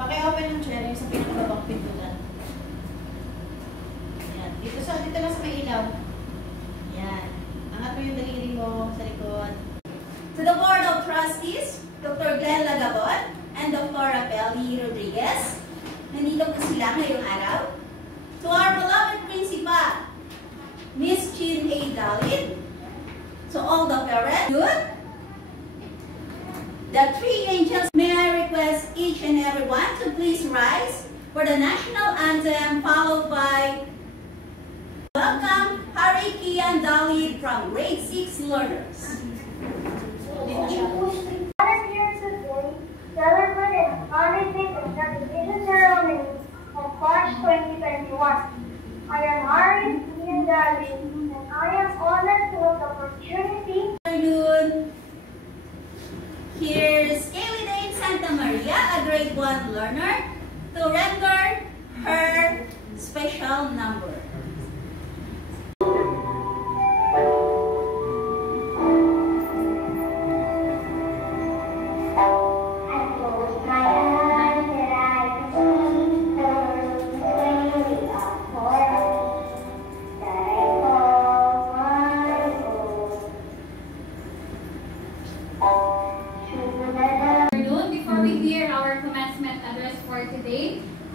Paki-open yung chair yung sa pinakababang pintuan. Ayan. Dito lang sa may ilaw. Ayan. Angat mo yung daliri mo sa likod. To the Board of Trustees, Dr. Glenn Lagabon and Dr. Apeli Rodriguez. Nandito po sila ngayong araw. To our beloved principal, Miss Chin A. Dalid. To all the parents. Good. The three angels, may I request each and everyone to please rise for the national anthem, followed by welcome Harry Kian Dalid from grade 6 learners. Volunteers today celebrate and acknowledging the graduation ceremony of March 2021. I am Harry Kian Dalid, and I am honored to have the opportunity. Good afternoon. Here's Kaylee Dane Santa Maria, a grade 1 learner, to render her special number.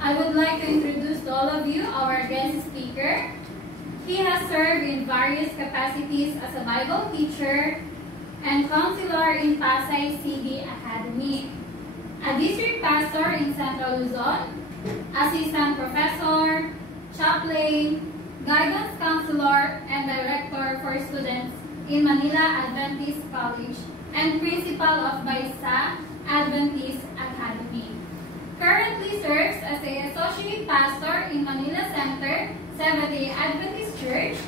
I would like to introduce to all of you our guest speaker. He has served in various capacities as a Bible teacher and counselor in Pasay CD Academy, a district pastor in Central Luzon, assistant professor, chaplain, guidance counselor, and director for students in Manila Adventist College, and principal of Baisa Adventist Academy. Currently serves as an associate pastor in Manila Center Seventh-day Adventist Church.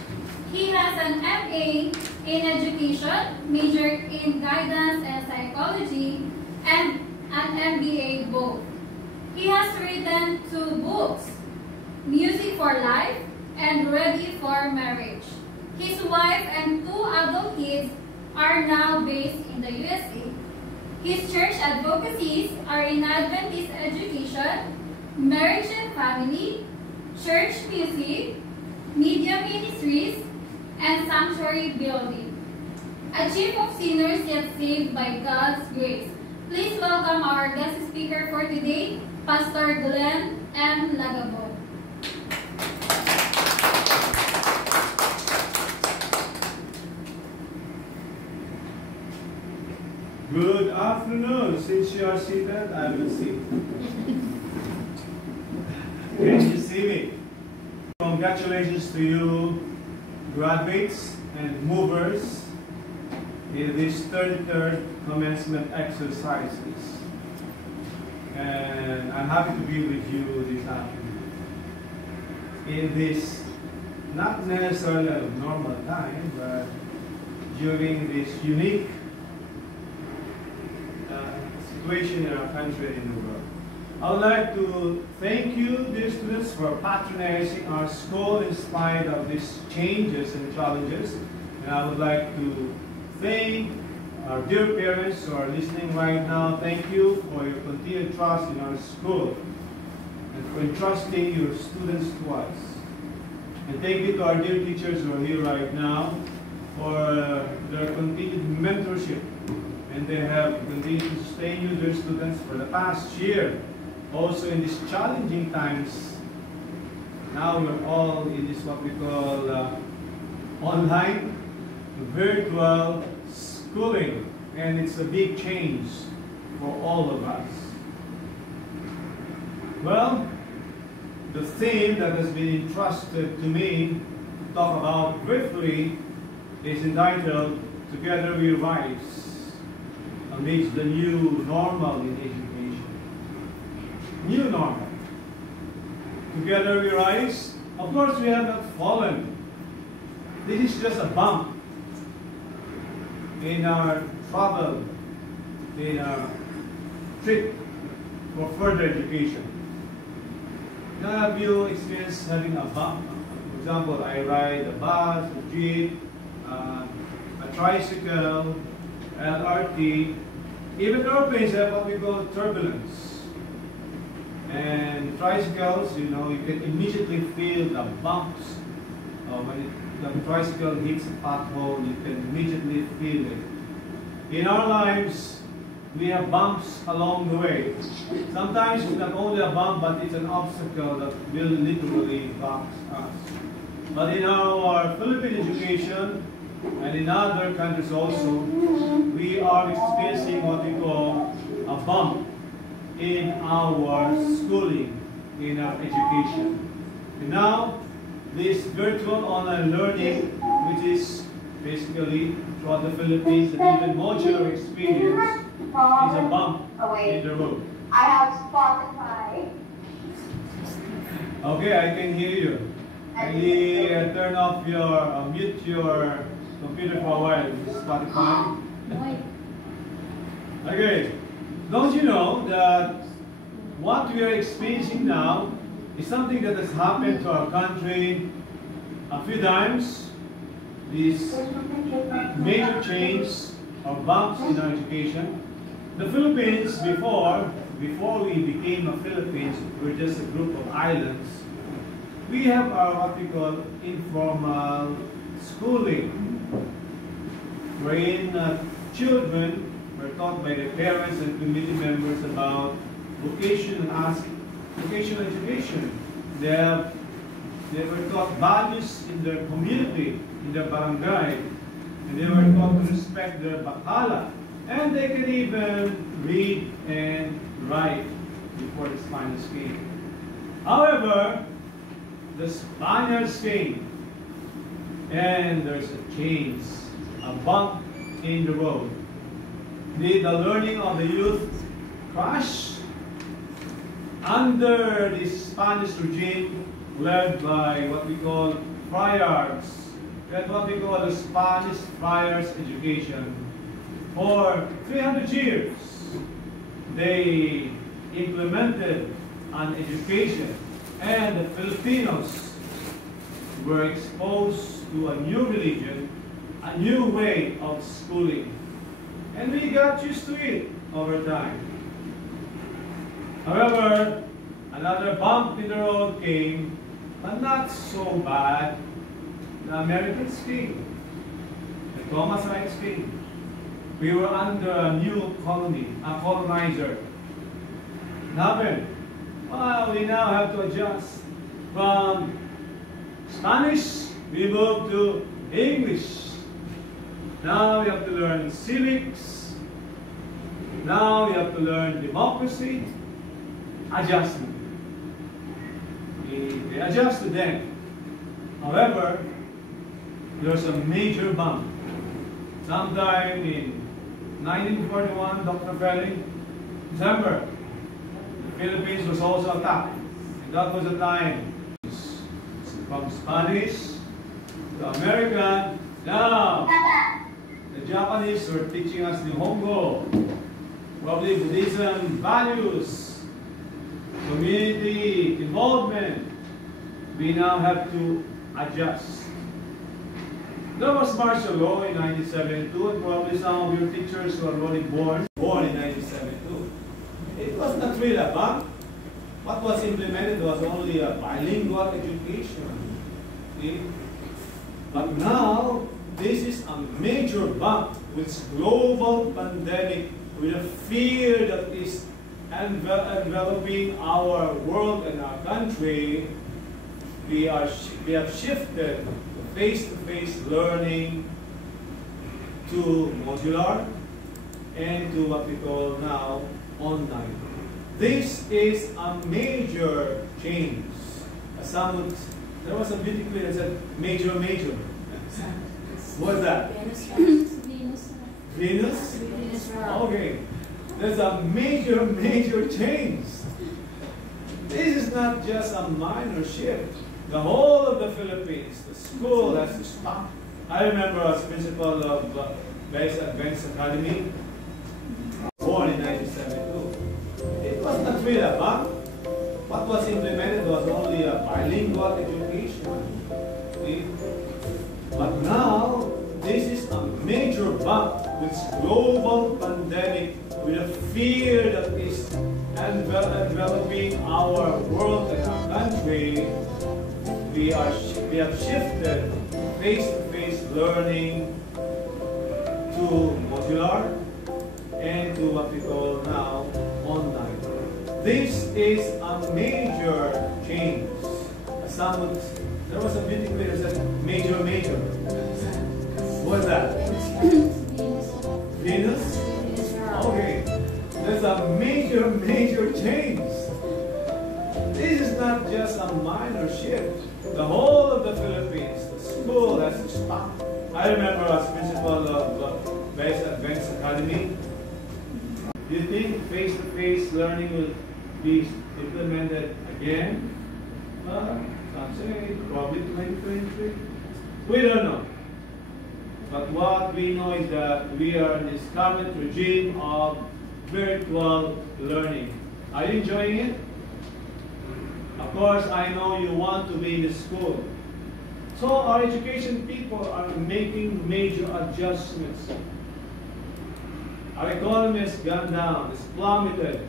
He has an MA in education, majored in guidance and psychology, and an MBA both. He has written 2 books, Music for Life and Ready for Marriage. His wife and 2 adult kids are now based in the USA. His church advocacies are in Adventist education, marriage and family, church music, media ministries, and sanctuary building. A chief of sinners yet saved by God's grace. Please welcome our guest speaker for today, Pastor Glenn M. Lagabon. Good afternoon. Since you are seated, I will sit. Can you see me? Congratulations to you, graduates and movers, in this 33rd commencement exercises. And I'm happy to be with you this afternoon. In this, not necessarily a normal time, but during this unique situation in our country and in the world. I would like to thank you, dear students, for patronizing our school in spite of these changes and challenges. And I would like to thank our dear parents who are listening right now. Thank you for your continued trust in our school and for entrusting your students to us. And thank you to our dear teachers who are here right now for their continued mentorship. And they have continued to sustain you, dear students, for the past year. Also in these challenging times, now we're all in this what we call online virtual schooling, and it's a big change for all of us. Well, the theme that has been entrusted to me to talk about briefly is entitled Together We Rise Amidst the New Normal in Education. New normal. Together we rise. Of course, we have not fallen. This is just a bump in our travel, in our trip for further education. Now, have you experienced having a bump? For example, I ride a bus, a jeep, a tricycle, LRT, even airplanes have what we call turbulence. And tricycles, you can immediately feel the bumps. When the tricycle hits a pothole, you can immediately feel it. In our lives, we have bumps along the way. Sometimes it's not only a bump, but it's an obstacle that will literally box us. But in our Philippine education, and in other countries also, we are experiencing what we call a bump in our schooling, in our education. And now, this virtual online learning, which is basically throughout the Philippines, an even modular experience, is a bump in the road. I have Spotify. Okay, I can hear you. Kindly turn off your, mute your computer for a while, Spotify. Okay, don't you know that what we are experiencing now is something that has happened to our country a few times? These major changes or bumps in our education. The Philippines, before we became a Philippines, we were just a group of islands. We have our what we call informal schooling, wherein children were taught by their parents and community members about vocational education. They were taught values in their community, in their barangay, and they were taught to respect their bakala. And they can even read and write before the Spaniards came. However, the Spaniards came, and there's a change, a bump in the road. Did the learning of the youth crash? Under the Spanish regime, led by what we call friars, and what we call the Spanish friars education, for 300 years, they implemented an education, and the Filipinos were exposed to a new religion, a new way of schooling. And we got used to it over time. However, another bump in the road came, but not so bad. The Americans came. The Thomas Wrights came. We were under a new colony, a colonizer. What happened? Well, we now have to adjust. From Spanish, we moved to English. Now we have to learn civics. Now we have to learn democracy. Adjustment. They adjust to them. However, there's a major bump. Sometime in 1941, Dr. Feli, December, the Philippines was also attacked. And that was a time from Spanish to American. Now, the Japanese were teaching us Nihongo, probably Buddhism values, community involvement. We now have to adjust. There was martial law in 1972, and probably some of your teachers were already born in 1972. It was not really a bump. What was implemented was only a bilingual education. See? But now, this is a major bump with global pandemic, with a fear that is enveloping our world and our country. We have shifted to face-to-face learning, to modular and to what we call now online. This is a major change. There was a beauty queen that said major. What's that? Venus? Okay. There's a major change. This is not just a minor shift. The whole of the Philippines, the school has to stop. I remember as principal of Base Advanced Academy, born in 1972. It was not really a bump. What was implemented was only a bilingual education. See? But now, this is a major bump with global pandemic, with a fear that is enveloping our world and our country. We have shifted face-to-face learning to modular and to what we call now online. This is a major change. There was a beauty queen that said major. What's that? Venus? Okay. There's a major change. This is not just a minor shift. The whole of the Philippines, the school has to stop. I remember as principal of Base Advanced Academy. Do you think face-to-face learning will be implemented again? Some say probably 2023. We don't know. But what we know is that we are in this current regime of virtual learning. Are you enjoying it? Of course, I know you want to be in the school. So our education people are making major adjustments. Our economy has gone down, it's plummeted.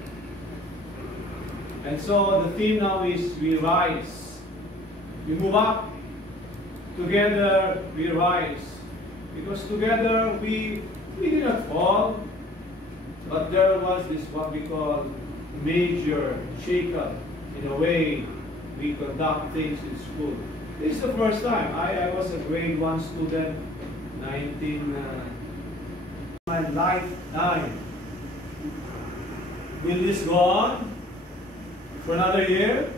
And so the theme now is we rise. We move up. Together we rise. Because together we did not fall, but there was this what we call major shake-up in the way we conduct things in school. This is the first time. I was a grade 1 student, my lifetime. Will this go on for another year?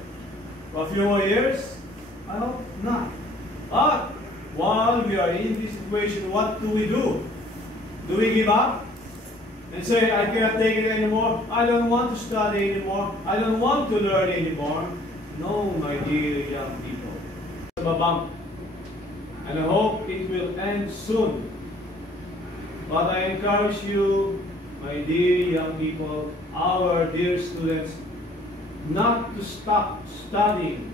For a few more years? I hope not. But while we are in this situation, what do? Do we give up? And say, I cannot take it anymore. I don't want to study anymore. I don't want to learn anymore. No, my dear young people. It's a bump. And I hope it will end soon. But I encourage you, my dear young people, our dear students, not to stop studying,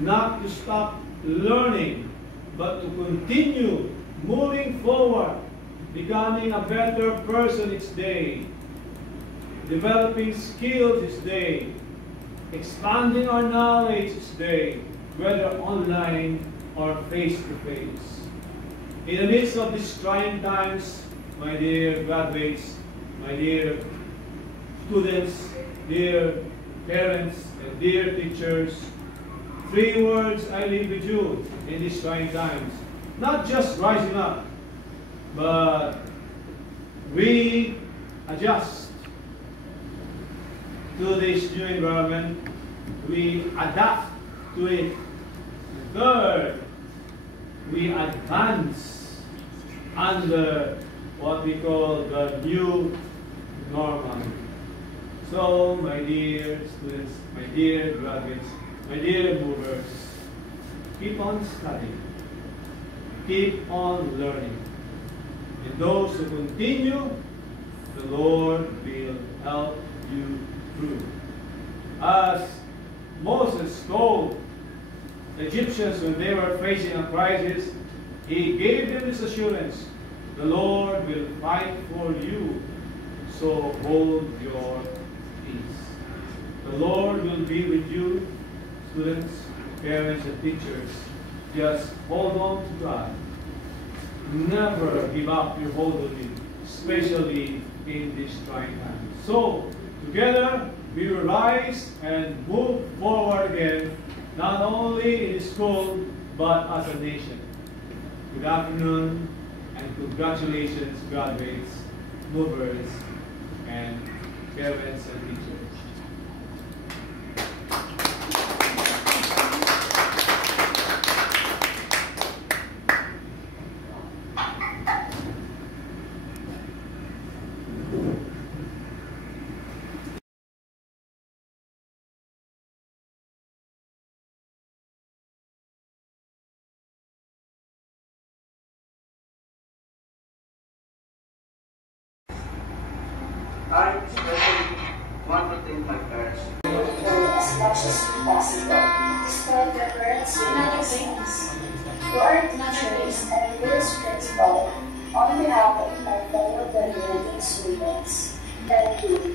not to stop learning, but to continue moving forward, becoming a better person each day, developing skills each day, expanding our knowledge each day, whether online or face-to-face. In the midst of these trying times, my dear graduates, my dear students, dear parents, and dear teachers, 3 words I leave with you in these trying times. Not just rising up, but we adjust to this new environment. We adapt to it. Third, we advance under what we call the new normal. So, my dear students, my dear graduates, my dear movers, keep on studying, keep on learning. And those who continue, the Lord will help you through. As Moses told the Egyptians when they were facing a crisis, he gave them this assurance, the Lord will fight for you, so hold your peace. The Lord will be with you, students, parents, and teachers. Just hold on to God. Never give up your hold on Him, especially in these trying times. So, together, we will rise and move forward again, not only in school, but as a nation. Good afternoon. And congratulations, graduates, movers, and parents and teachers. I especially want to thank my parents. As much as possible, despite their parents' requests. To our teachers and this principal, on behalf of my fellow graduating students, thank you.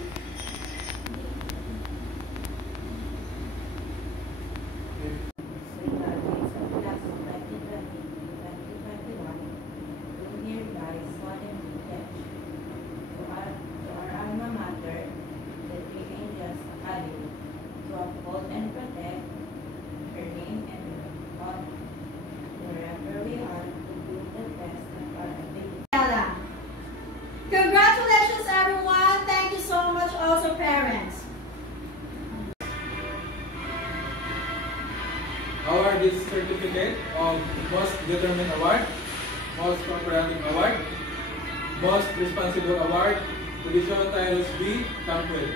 Congratulations, everyone. Thank you so much, also parents. Award is certificate of Most Determined Award, Most Comprehensive Award, Most Responsible Award, Traditional Titles B, Campwell.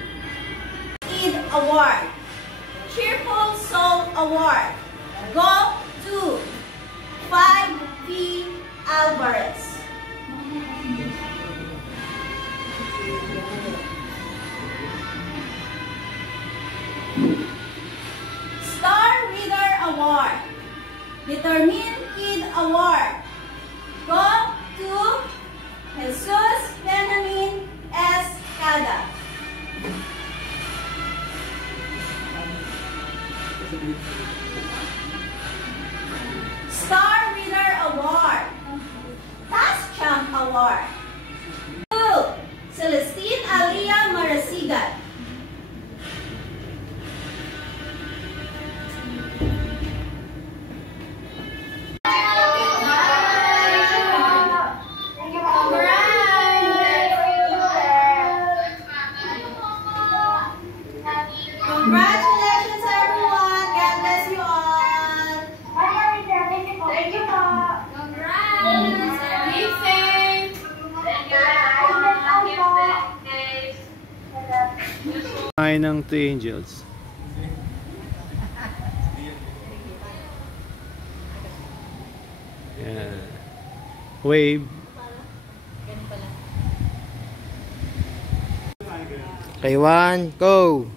Eid Award, Cheerful Soul Award, go to 5P Alvarez. Star Reader Award, Determined Kid Award, go to Jesus Benjamin S. Cada. Star Reader Award, Task Champ Award, to Celestine Alia Marasigan. Congratulations, everyone. God bless you all. Thank you, Pa. Congrats! Be safe! Ay ng Three Angels. Yeah. Wave. Okay, 1, go!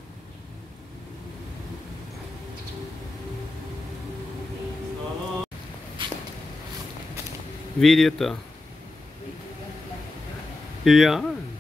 Video to. Yan.